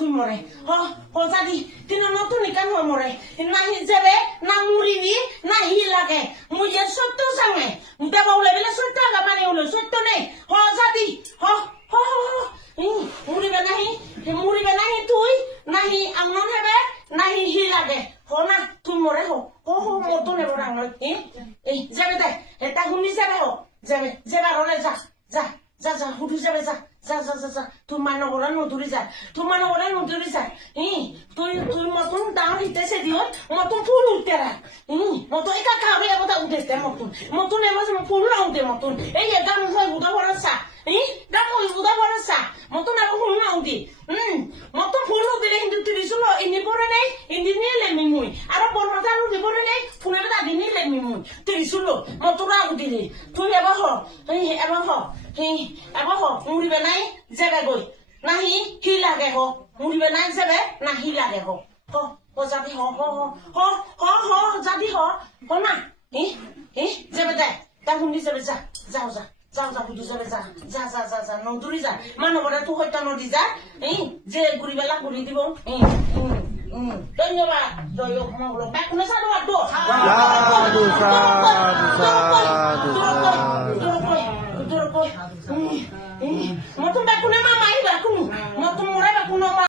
তুই মরে হজাদি তিন নতুন ইকান হয়ে মরে নাহি যাবে না মুড়িবি না হি লাগে মুজের সত্য সামনে দেবা বলে বেলে সত্য আগা মানে হলো সত্য নেই হজাদি মুড়িবে নাহি তুই নাহি আমন হবে নাহি হি লাগে না তুই মরে মতো নেব রাঙ এই যাবে দে এটা শুনি যাবে যাবে হলে যা হুদু যাবে যা তুই মানবরা নদুরি যা তুই মানবরা নদুরি যা তুই মতন দাম হিতেছে দিও মতন ফুল উঠতে রা মতো একা খাবে কথা উঠেছে মতন এমন ফুল না উঠে মতন এই এটা মুখে উদা ভরসা দাম উদা ভরসা মতন আর ফুল না উঠি মতন ফুল উঠলে কিন্তু তিরিশুলো ইনি পরে নেই ইনি নিয়ে লেমি মুই আর বর্মাতা উঠি পরে নেই ফুলে দাদি নিয়ে লেমি মুই তিরিশুলো মতরা উঠিলি তুই এবার মুড়িবে নাই যাবে গই নাহি হি লাগে মুড়িবে নাই যাবে না হি লাগে যাবি যাবি না যাবে দে তা শুনি যাবে যাও বুঝি যাবে যা নদুরি যা মানবরা তুই হত্যা নদী যা যে ঘুরি বেলা ঘুরি দিব ধন্যবাদ জয় মঙ্গল কোনো সাধু